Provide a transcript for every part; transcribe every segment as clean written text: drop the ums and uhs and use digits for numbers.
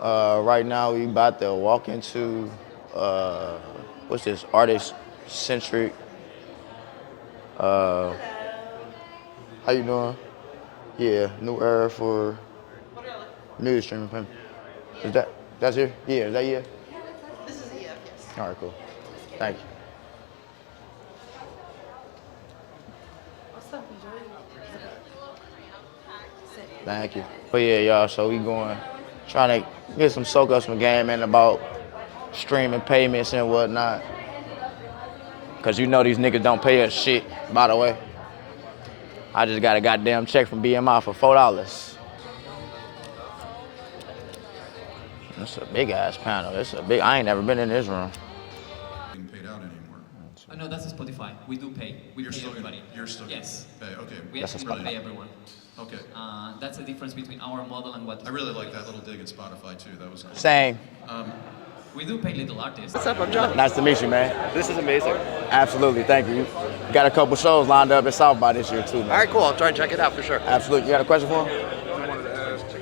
Right now, we about to walk into, what's this, artist-centric. How you doing? Yeah, new era for music streaming. Fam. That's here? Yeah, is that you? This is yes. All right, cool. Thank you. Thank you. But yeah, y'all, so we trying to get soak up some game, man, about streaming payments and whatnot. Cause you know these niggas don't pay us shit, by the way. I just got a goddamn check from BMI for $4. It's a big ass panel. I ain't never been in this room. Being paid out anymore. No, that's Spotify. We do pay. We pay everybody. You're still yes. Pay. Okay. We actually pay everyone. Okay. That's the difference between our model and what. I really like that little dig at Spotify too. That was cool. Same. We do pay little artists. What's up? I'm John. Nice to meet you, man. This is amazing. Absolutely, thank you. Got a couple shows lined up at South by this year too, man. All right, cool. I'll try and check it out for sure. Absolutely. You got a question for him? I wanted to ask, if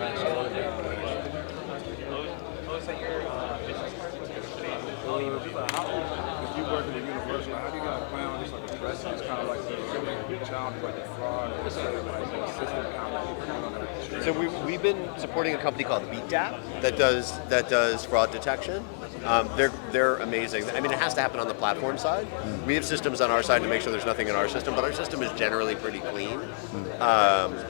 you work in the university, how do you guys plan on this? Like, the dressing is kind of like a challenge, like a fraud, or system kind of. So we've been supporting a company called BeatDap that does fraud detection. They're amazing. I mean, it has to happen on the platform side. We have systems on our side to make sure there's nothing in our system, but our system is generally pretty clean.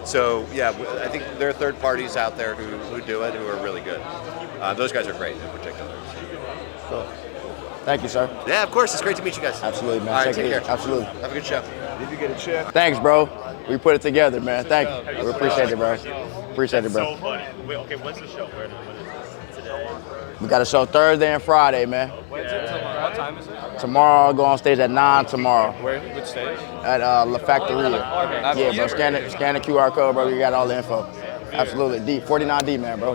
So yeah, I think there are third parties out there who do it who are really good. Those guys are great in particular. Cool. Thank you, sir. Yeah, of course. It's great to meet you guys. Absolutely, man. All right, take care. Absolutely. Have a good show. Did you get a check? Thanks, bro. We put it together, man. Thank you. We appreciate it, bro. Appreciate it, bro. So funny. Wait, okay, when's the show? Where is it today? We got a show Thursday and Friday, man. What time is it? Tomorrow, I'll go on stage at 9 tomorrow. Where? Which stage? At La Factoria. Yeah, bro. Scan the QR code, bro. You got all the info. Absolutely. 49D, man, bro.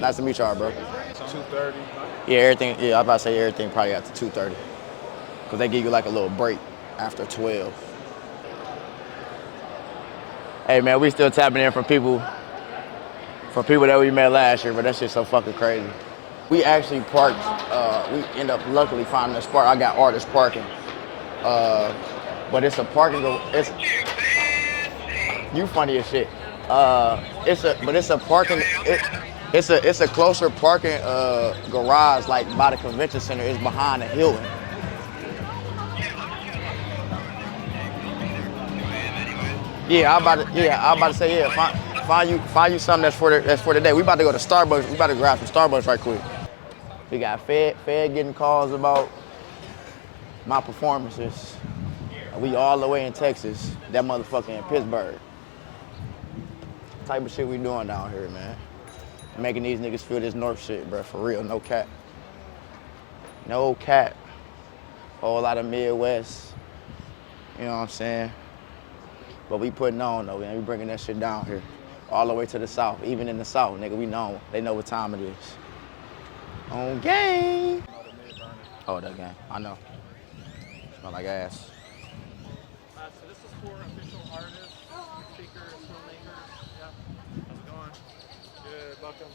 Nice to meet y'all, bro. 2:30. Yeah, everything. Yeah, I was about to say everything probably after 2:30, cause they give you like a little break after 12. Hey, man, we still tapping in from people that we met last year, but that shit's so fucking crazy. We actually parked. We end up luckily finding a spot. I got artist parking, but it's a parking. You funny as shit. It's a closer parking garage, like by the convention center. It's behind the Hilton. Yeah, I'm about to say find you something that's for the day. We about to go to Starbucks. We about to grab some Starbucks right quick. We got Fed getting calls about my performances. We all the way in Texas. That motherfucker in Pittsburgh. Type of shit we doing down here, man. Making these niggas feel this North shit, bro, for real, no cap. No cap. Whole lot of Midwest, you know what I'm saying? But we putting on though, man, we bringing that shit down here. All the way to the South, even in the South, nigga, they know what time it is. On game. Oh, that game, I know. Smell like ass. So this is for official artists, speakers, filmmakers. Yeah, how's it going? Good, welcome.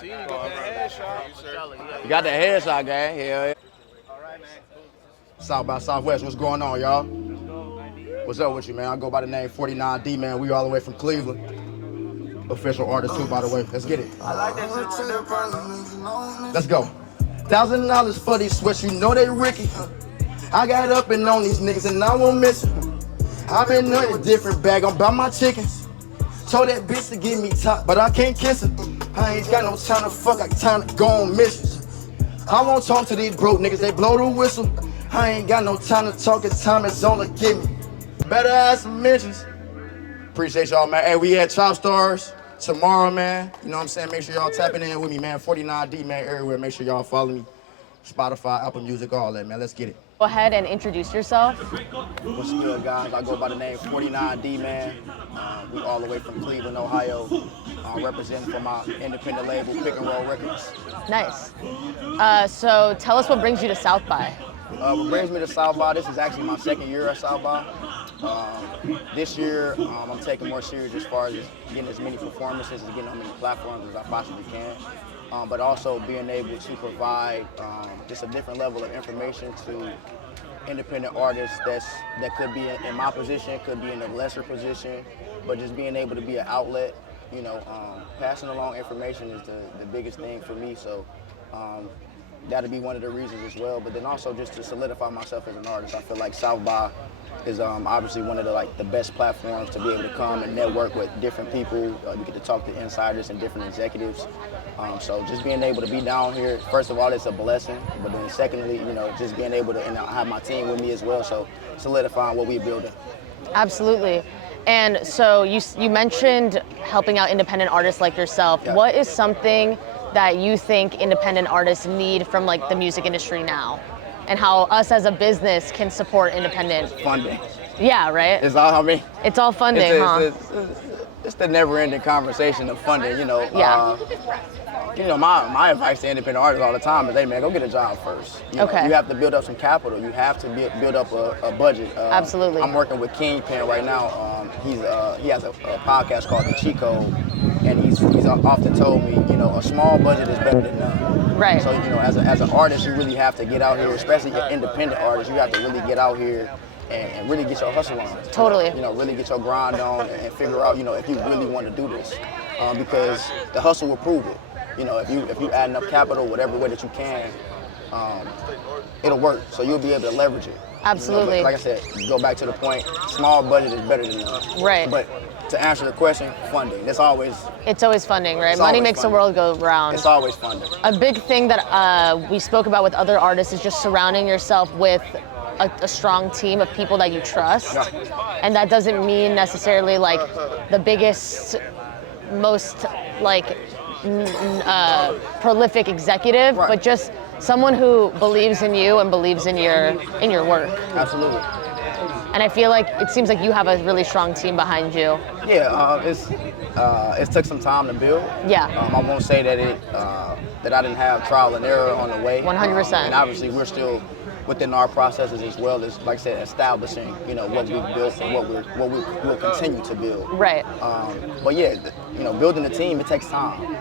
See, you got that headshot. You got that headshot, gang, hell yeah. All right, man. South by Southwest, what's going on, y'all? What's up with you, man? I go by the name 49D, man. We all the way from Cleveland. Official artist too, by the way. Let's get it. I like that shit. Let's go. $1,000 for these sweats, you know they Ricky. I got up and on these niggas and I won't miss it. I been in a different bag, I'm about my chickens. Told that bitch to give me top, but I can't kiss her. I ain't got no time to fuck, I got time to go on missions. I won't talk to these broke niggas, they blow the whistle. I ain't got no time to talk, and time is all to give me. Better add some mentions. Appreciate y'all, man. Hey, we at Chop Stars tomorrow, man. You know what I'm saying? Make sure y'all tapping in with me, man. 49D, man, everywhere. Make sure y'all follow me. Spotify, Apple Music, all that, man. Let's get it. Go ahead and introduce yourself. What's good, guys? I go by the name 49D, man. We all the way from Cleveland, Ohio. Representing for my independent label, Pick and Roll Records. Nice. So tell us what brings you to South by. What brings me to South by, this is actually my second year at South by. This year, I'm taking more serious as far as just getting as many performances and getting on many platforms as I possibly can. But also being able to provide just a different level of information to independent artists that could be in my position, could be in a lesser position, but just being able to be an outlet, passing along information is the biggest thing for me. So that'll be one of the reasons as well. But then also just to solidify myself as an artist, I feel like South by is obviously one of the best platforms to be able to come and network with different people. You get to talk to insiders and different executives. So just being able to be down here, first of all, it's a blessing. But then secondly, just being able to have my team with me as well. So solidifying what we're building. Absolutely. And so you mentioned helping out independent artists like yourself. Yeah. What is something that you think independent artists need from the music industry now? And how us as a business can support independent? Funding. Yeah, right? It's all, It's all funding, huh? It's the never-ending conversation of funding, Yeah. My advice to independent artists all the time is, hey man, go get a job first. You have to build up some capital. You have to build up a budget. Absolutely. I'm working with Kingpin right now. He has a podcast called The Cheat Code, and he's often told me, a small budget is better than none. Right. So as an artist, you really have to get out here, especially an independent artist. You have to really get out here and really get your hustle on. Totally. Really get your grind on and figure out, if you really want to do this, because the hustle will prove it. If you add enough capital, whatever way that you can, it'll work. So you'll be able to leverage it. Absolutely. But like I said, go back to the point, small budget is better than none. Right. But to answer your question, funding. It's always funding, right? It's Money always makes the funding. world go round. It's always funding. A big thing that we spoke about with other artists is just surrounding yourself with a strong team of people that you trust. Yeah. And that doesn't mean necessarily the biggest, most prolific executive, Right. but just someone who believes in you and believes in your work. Absolutely. And I feel like it seems like you have a really strong team behind you. Yeah, it took some time to build. Yeah. I won't say that I didn't have trial and error on the way. 100%. And obviously we're still within our processes as well as, like I said, establishing, what we've built and what we'll continue to build. Right. But yeah, building a team, it takes time.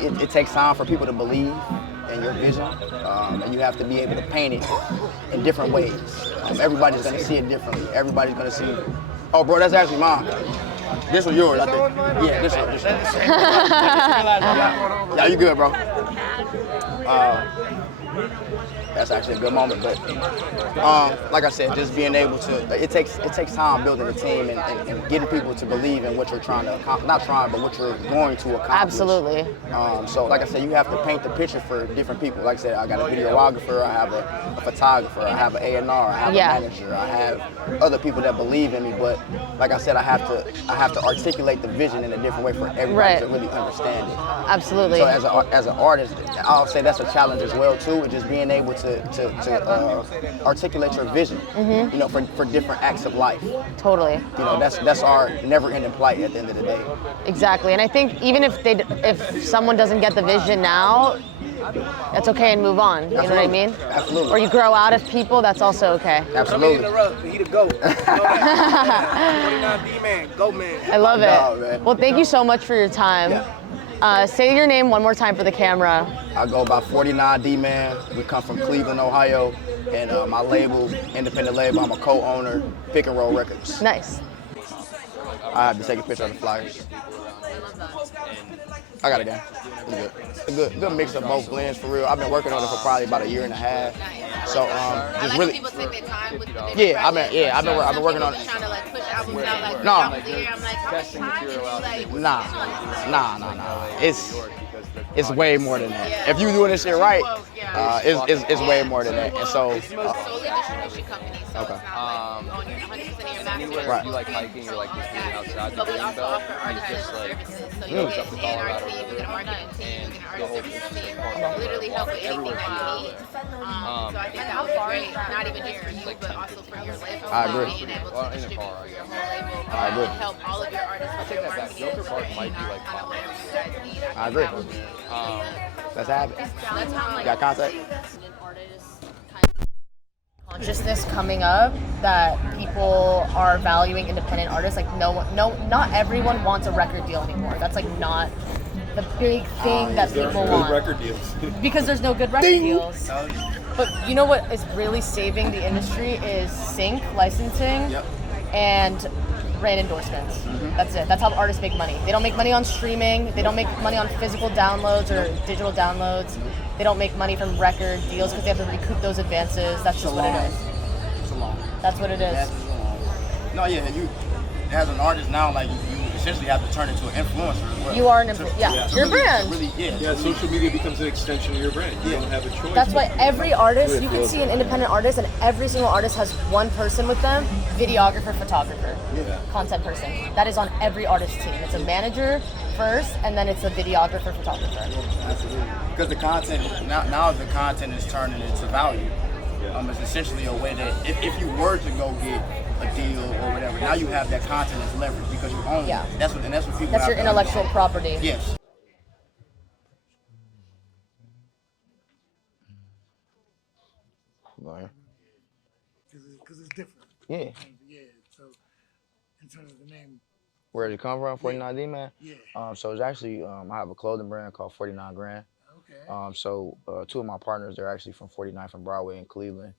It takes time for people to believe in your vision, and you have to be able to paint it in different ways. Everybody's gonna see it differently. Everybody's gonna see, oh bro, that's actually mine. This was yours, I think. Yeah, this one. Yeah, you good, bro. That's actually a good moment, but like I said, just being able to, it takes time building a team and getting people to believe in what you're trying to, but what you're going to accomplish. Absolutely. So like I said, you have to paint the picture for different people. Like I said, I got a videographer, I have a photographer, I have an A&R, I have a manager, I have other people that believe in me, but like I said, I have to articulate the vision in a different way for everybody to really understand it. Absolutely. So as an artist, I'll say that's a challenge as well too, and just being able to articulate your vision, for different acts of life. Totally. That's our never-ending plight at the end of the day. Exactly, and I think even if someone doesn't get the vision now, that's okay and move on. You know what I mean? Absolutely. Or you grow out of people, that's also okay. Absolutely. He the GOAT. 49D-Man, GO man. I love it. No, man. Well, thank you so much for your time. Say your name one more time for the camera. I go by 49D-Man. We come from Cleveland, Ohio, and my label, independent label, I'm a co-owner, Pick and Roll Records. Nice. I have to take a picture of the flyers. I got it, gang. It's a good mix of both blends, for real. I've been working on it for probably about a year and a half. So just really. People take their time with the Yeah, I've been working on it. Trying to push albums out No. I'm testing material out. Nah. It's way more than that. If you doing this shit right, it's way more than that. And so. Solely distribution company, so Okay. it's not like you own 100% of your master. Right. You like hiking, you're like just being outside the But we green also belt, offer artist just like services. So you goes get up the an Colorado RT, we River get a marketing team, and we get an the whole artist services team. park. Literally help with anything that you need. So I think that was great, not even just for you, but also for your label. I agree. Being able to Well, in a distribute car, for your whole label. I agree. And help all of your artists with their that back. marketing. Joker Park might be like kind of whatever you guys need. I agree. Let's have it. That's how Got contact? an artist kind of consciousness coming up that people are valuing independent artists. Like not everyone wants a record deal anymore. That's like not the big thing that people want. Record deals. Because there's no good record deals. But you know what is really saving the industry is sync licensing and brand endorsements. That's it. That's how artists make money. They don't make money on streaming. They don't make money on physical downloads or digital downloads. They don't make money from record deals because they have to recoup those advances. That's just what it is. It's a long. That's what it is. No, yeah, you as an artist now, like you essentially have to turn into an influencer as well. You are an influencer. Yeah, your brand. Social media becomes an extension of your brand. You don't have a choice. That's why every artist, you can see an independent artist, and every single artist has one person with them: videographer, photographer, content person. That is on every artist team. It's a manager first, and then it's a videographer, photographer. Absolutely. Because the content now the content is turning into value. It's essentially a way that if you were to go get a deal or whatever, now you have that content as leverage because you own it. That's what people. That's your intellectual property. Yes. Because it's different. Yeah. Yeah. So in terms of the name. Where did it come from? 49DMAN? Yeah. So it's actually I have a clothing brand called 49 Grand. Okay. So two of my partners, they're actually from 49th and Broadway in Cleveland,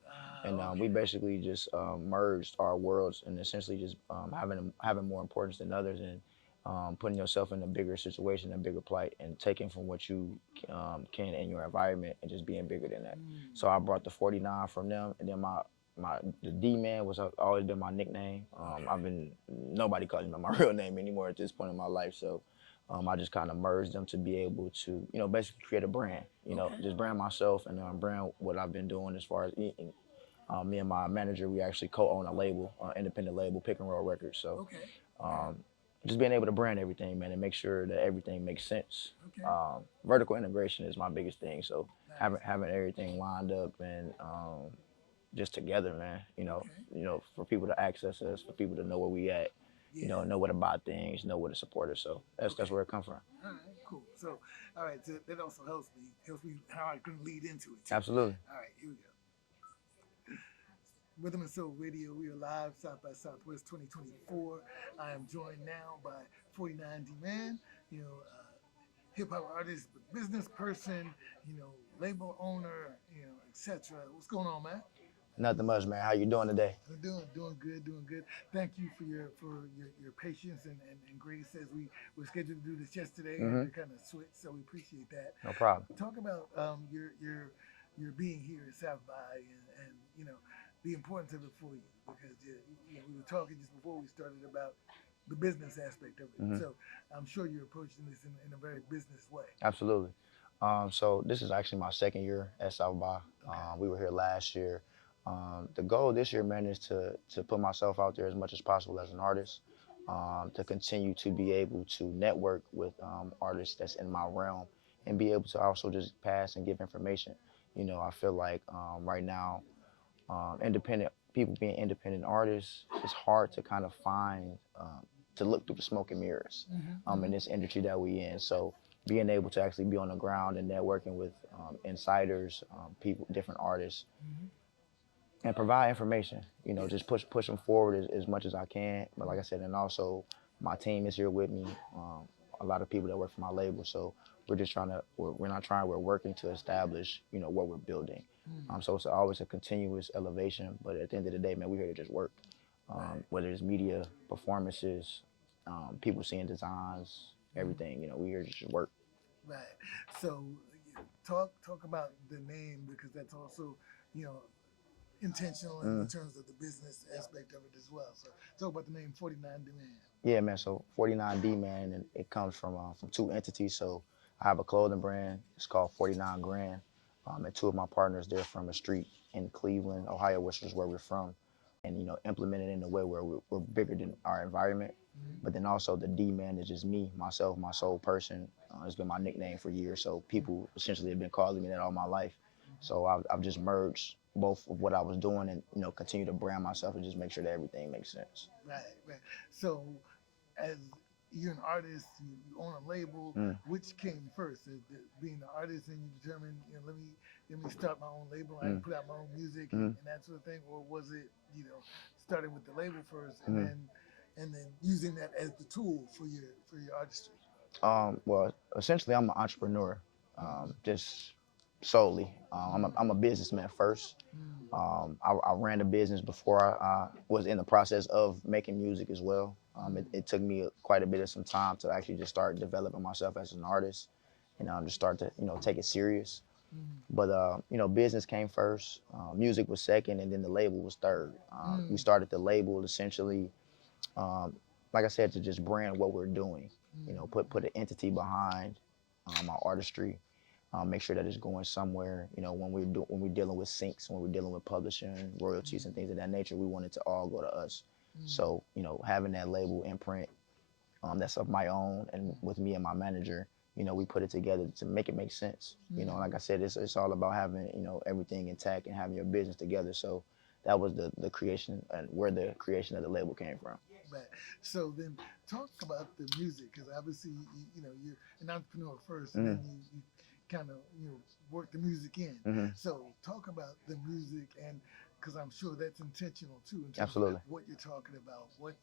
and we basically just merged our worlds and essentially just having more importance than others and putting yourself in a bigger situation, a bigger plight, and taking from what you can in your environment and just being bigger than that. So I brought the 49 from them, and then the D-Man was always been my nickname. Nobody calls me my real name anymore at this point in my life, so. I just kind of merged them to be able to, basically create a brand, just brand myself and brand what I've been doing as far as eating. Me and my manager, we actually co-own a label, independent label, Pick and Roll Records. So just being able to brand everything, man, and make sure that everything makes sense. Vertical integration is my biggest thing. So having everything lined up and just together, man, for people to access us, for people to know where we at. Know what to buy things, know where to support us. So that's where it comes from. All right, cool. So, all right, so that also helps me how I can lead into it. Too. Absolutely. All right, here we go. Rhythm and Soul Radio, we are live, South by Southwest 2024. I am joined now by 49DMAN, hip hop artist, business person, label owner, etc. What's going on, man? Nothing much, man. How you doing today? I'm doing good. Thank you for your patience and grace as we were scheduled to do this yesterday and kind of switch, so we appreciate that. No problem. Talk about your being here at South by and the importance of it for you, because we were talking just before we started about the business aspect of it. So I'm sure you're approaching this in a very business way. Absolutely. So this is actually my second year at South by. We were here last year. The goal this year, man, is to put myself out there as much as possible as an artist, to continue to be able to network with artists that's in my realm and be able to also just pass and give information. I feel like right now, people being independent artists, it's hard to kind of find, to look through the smoke and mirrors in this industry that we in. So being able to actually be on the ground and networking with insiders, people, different artists, and provide information, just push them forward as much as I can. But like I said, and also my team is here with me, a lot of people that work for my label. So we're working to establish, what we're building. So it's always a continuous elevation, but at the end of the day, man, we're here to just work. Whether it's media, performances, people seeing designs, everything, we're here to just work. Right. So talk about the name, because that's also, intentional in terms of the business aspect of it as well. So talk about the name 49DMAN. Yeah, man. So 49DMAN, and it comes from two entities. So I have a clothing brand. It's called 49 Grand. And two of my partners, they're from a street in Cleveland, Ohio, which is where we're from. And implement it in a way where we're bigger than our environment. But then also the D-Man is just me, myself, my soul person. It's been my nickname for years. So people essentially have been calling me that all my life. So I've just merged both of what I was doing and continue to brand myself and just make sure that everything makes sense. Right. So as you're an artist, you own a label. Which came first, being an artist, and you determine, let me let me start my own label, I can put out my own music and that sort of thing, or was it, you know, starting with the label first and then using that as the tool for your artistry? Well, essentially, I'm an entrepreneur, just solely. I'm a businessman first. I ran a business before I was in the process of making music as well. It took me quite a bit of some time to actually just start developing myself as an artist and just start to take it serious. But business came first, music was second, and then the label was third. We started the label essentially, um, like I said, to just brand what we're doing. Put an entity behind our artistry, make sure that it's going somewhere. When we're dealing with syncs, when we're dealing with publishing, royalties, and things of that nature, we want it to all go to us. So having that label imprint, that's of my own, and with me and my manager, we put it together to make it make sense. Like I said, it's all about having everything intact and having your business together. So that was the creation and where the creation of the label came from. Right. So then talk about the music, because obviously you're an entrepreneur first, and then you kind of work the music in. So talk about the music, and because I'm sure that's intentional too in terms Absolutely. of what you're talking about, what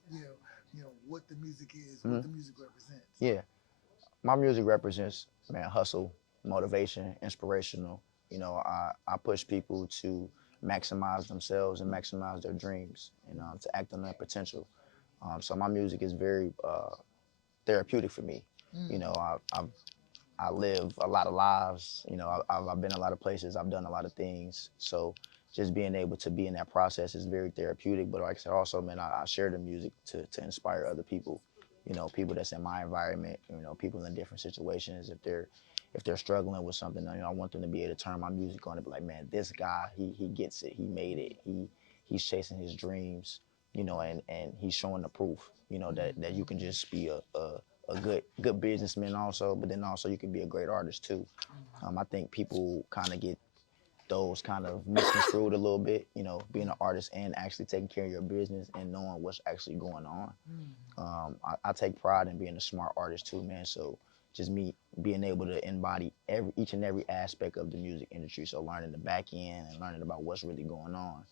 what the music is, what the music represents. Yeah, my music represents, man, hustle, motivation, inspirational. I push people to maximize themselves and maximize their dreams and to act on their potential. So my music is very therapeutic for me. I live a lot of lives. I've been a lot of places. I've done a lot of things. So just being able to be in that process is very therapeutic. But like I said, also, man, I share the music to inspire other people. People that's in my environment. People in different situations. If they're struggling with something, I want them to be able to turn my music on and be like, man, this guy, he gets it. He made it. He's chasing his dreams. And he's showing the proof. That you can just be a good businessman also, but then also you can be a great artist too. I think people kind of get those kind of misconstrued a little bit, being an artist and actually taking care of your business and knowing what's actually going on. I take pride in being a smart artist too, man. So just me being able to embody each and every aspect of the music industry. So learning the back end and learning about what's really going on.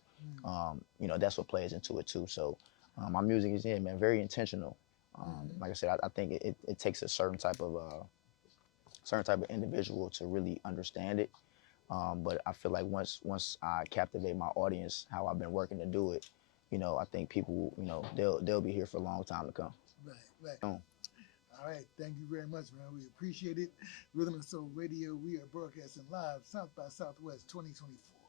That's what plays into it too. So my music is, yeah, man, very intentional. Like I said, I think it takes a certain type of individual to really understand it. But I feel like once I captivate my audience, how I've been working to do it, I think people, they'll be here for a long time to come. Right. All right. Thank you very much, man. We appreciate it. Rhythm and Soul Radio. We are broadcasting live South by Southwest 2024.